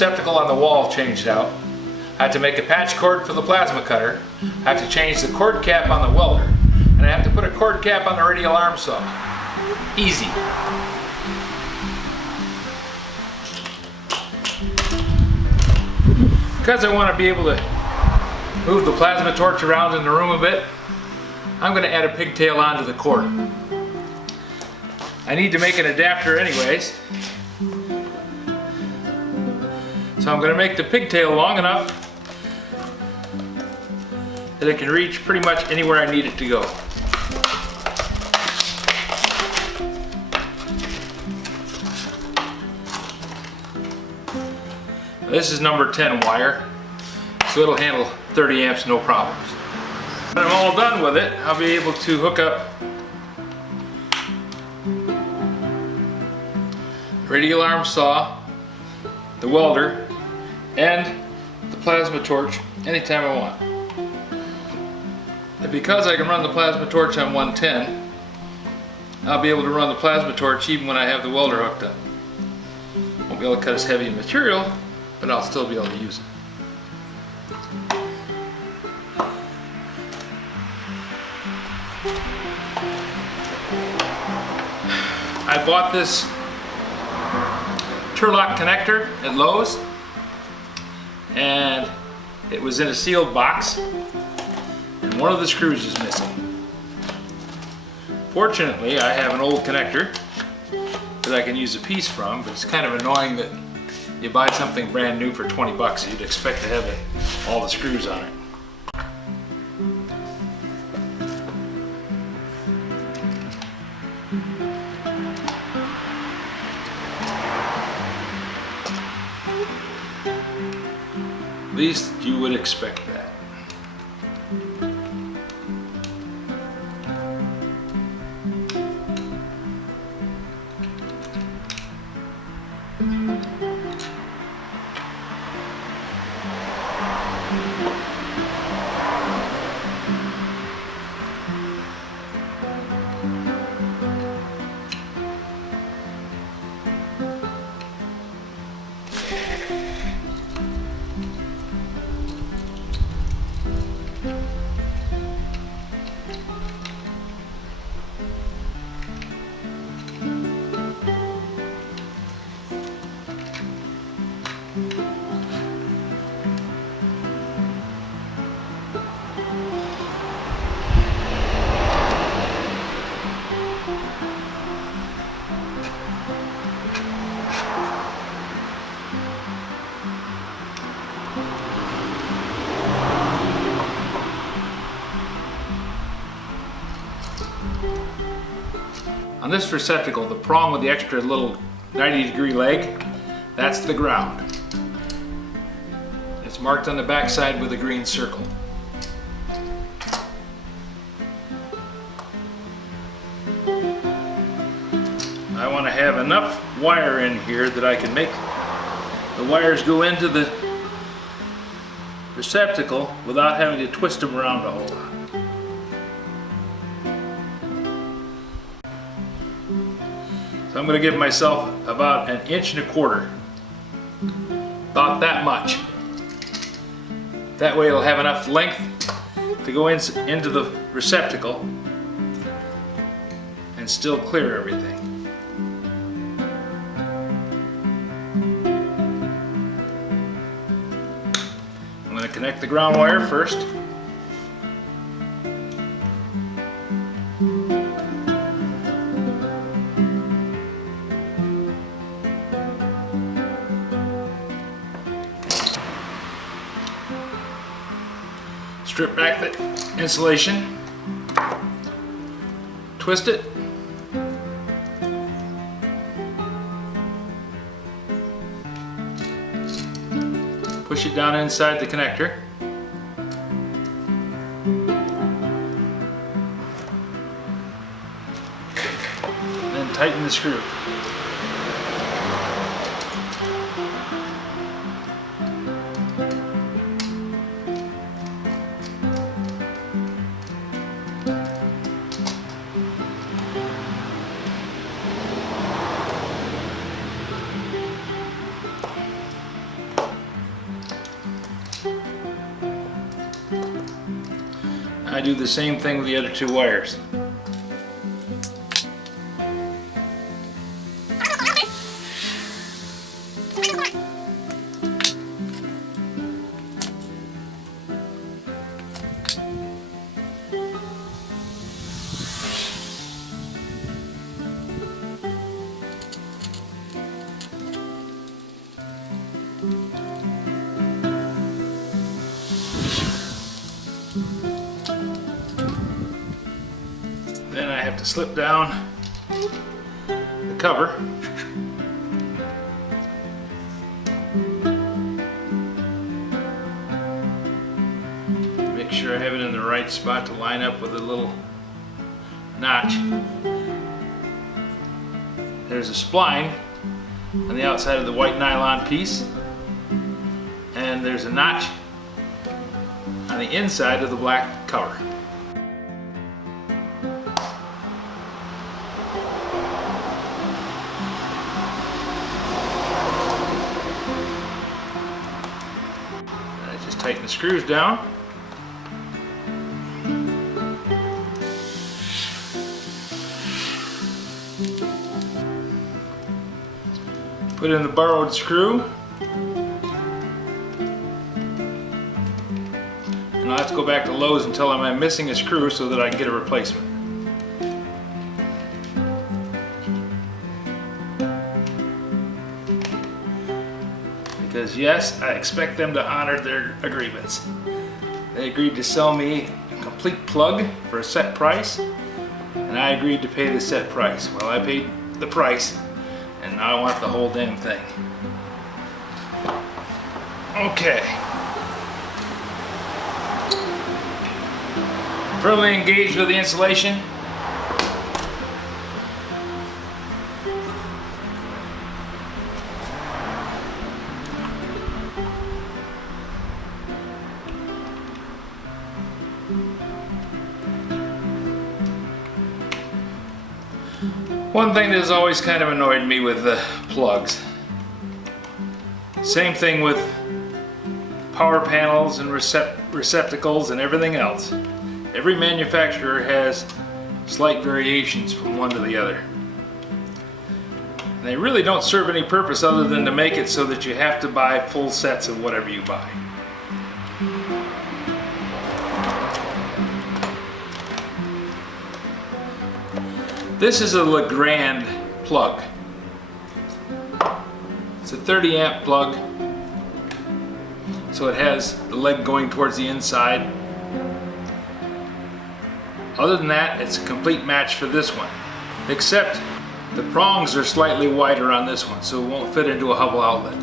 receptacle on the wall changed out. I have to make a patch cord for the plasma cutter. I have to change the cord cap on the welder. And I have to put a cord cap on the radial arm saw. Easy. Because I want to be able to move the plasma torch around in the room a bit, I'm going to add a pigtail onto the cord. I need to make an adapter anyways. So I'm going to make the pigtail long enough that it can reach pretty much anywhere I need it to go. This is number 10 wire, so it'll handle 30 amps no problems. When I'm all done with it, I'll be able to hook up the radial arm saw, the welder, and the plasma torch anytime I want. And because I can run the plasma torch on 110, I'll be able to run the plasma torch even when I have the welder hooked up. Won't be able to cut as heavy material, but I'll still be able to use it. I bought this Sneelock connector at Lowe's, and it was in a sealed box, and one of the screws is missing. Fortunately, I have an old connector that I can use a piece from, but it's kind of annoying that you buy something brand new for 20 bucks, you'd expect to have all the screws on it. At least you would expect that. On this receptacle, the prong with the extra little 90-degree leg, that's the ground. It's marked on the back side with a green circle. I want to have enough wire in here that I can make the wires go into the receptacle without having to twist them around a whole lot. So I'm going to give myself about 1.25 inches, about that much. That way it'll have enough length to go into the receptacle and still clear everything. I'm going to connect the ground wire first. Strip back the insulation, twist it, push it down inside the connector, and then tighten the screw. I do the same thing with the other two wires. Then I have to slip down the cover. Make sure I have it in the right spot to line up with a little notch. There's a spline on the outside of the white nylon piece, and there's a notch on the inside of the black cover. Tighten the screws down. Put in the borrowed screw. And I'll have to go back to Lowe's and tell them I'm missing a screw so that I can get a replacement. Because yes, I expect them to honor their agreements. They agreed to sell me a complete plug for a set price, and I agreed to pay the set price. Well, I paid the price, and now I want the whole damn thing. Okay. Firmly engaged with the insulation. One thing that has always kind of annoyed me with the plugs, same thing with power panels and receptacles and everything else. Every manufacturer has slight variations from one to the other. And they really don't serve any purpose other than to make it so that you have to buy full sets of whatever you buy. This is a Legrand plug. It's a 30 amp plug, so it has the leg going towards the inside. Other than that, it's a complete match for this one, except the prongs are slightly wider on this one, so it won't fit into a Hubble outlet.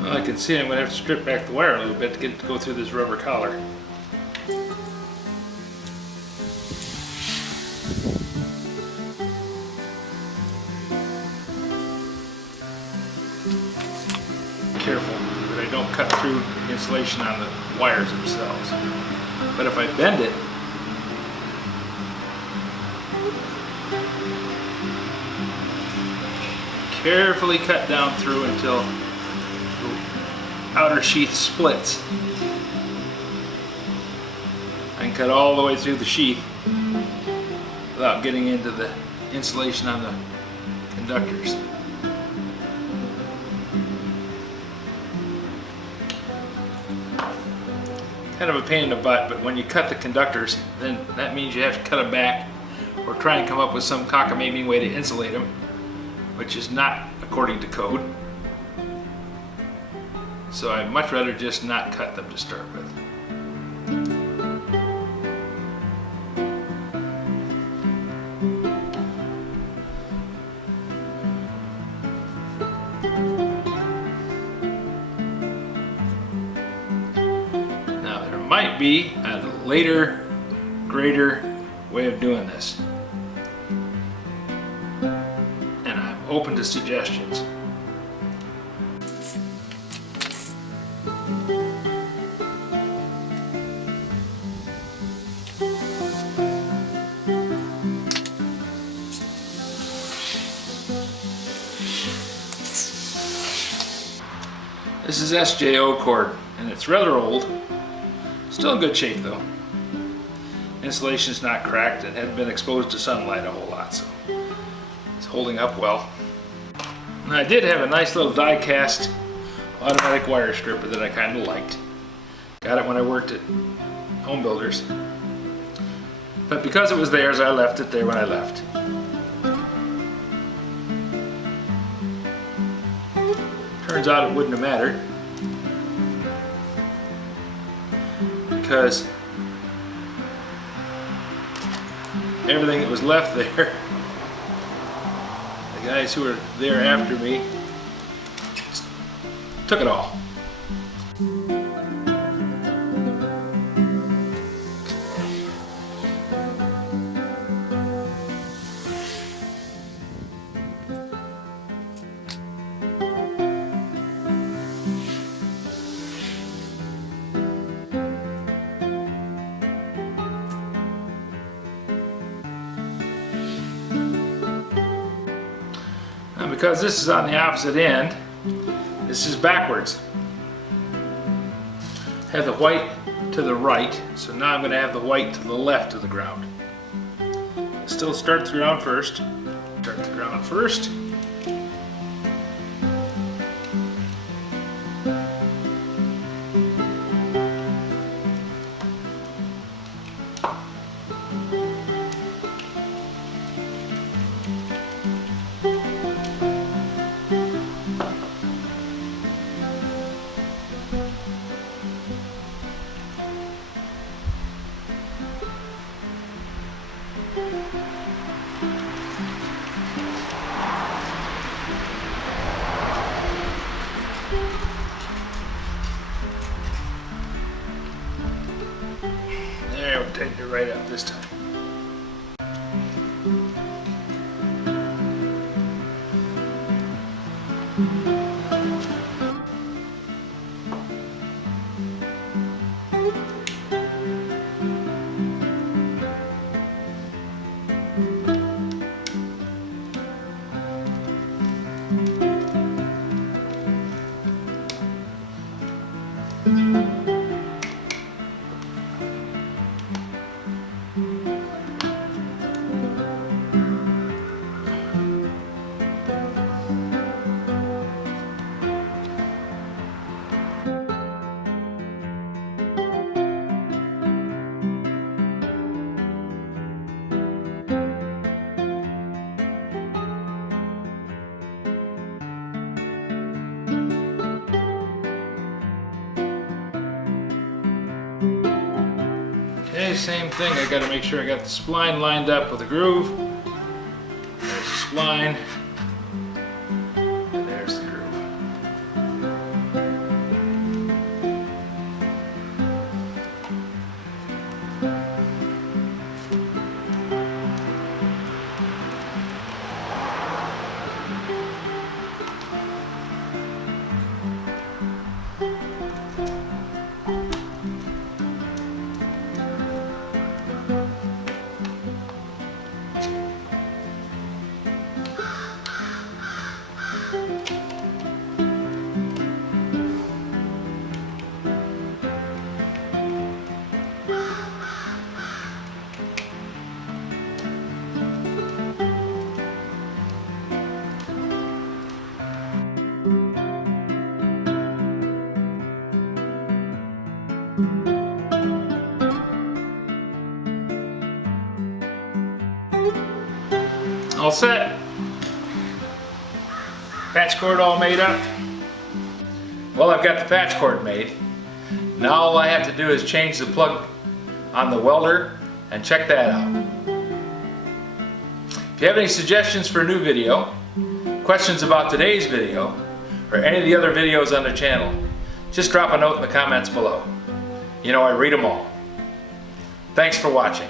Well, I can see I'm going to have to strip back the wire a little bit to get it to go through this rubber collar. Careful that I don't cut through the insulation on the wires themselves. But if I bend it, carefully cut down through until the outer sheath splits. I can cut all the way through the sheath without getting into the insulation on the conductors. Kind of a pain in the butt, but when you cut the conductors, then that means you have to cut them back or try and come up with some cockamamie way to insulate them, which is not according to code. So I'd much rather just not cut them to start with. might be a later, greater way of doing this. And I'm open to suggestions. This is SJO cord, and it's rather old. Still in good shape though. Insulation's not cracked and hadn't been exposed to sunlight a whole lot, so it's holding up well. And I did have a nice little die-cast automatic wire stripper that I kind of liked. Got it when I worked at Home Builders. But because it was theirs, I left it there when I left. Turns out it wouldn't have mattered, because everything that was left there, the guys who were there after me took it all. Because this is on the opposite end, this is backwards. Have the white to the right, so now I'm going to have the white to the left of the ground. Still start the ground first. Start the ground first. There, we'll tighten it right up this time. Okay, same thing. I got to make sure I got the spline lined up with the groove. There's the spline. And there's the groove. All set. Patch cord all made up. Well, I've got the patch cord made. Now all I have to do is change the plug on the welder and check that out. If you have any suggestions for a new video, questions about today's video, or any of the other videos on the channel, just drop a note in the comments below. You know, I read them all. Thanks for watching.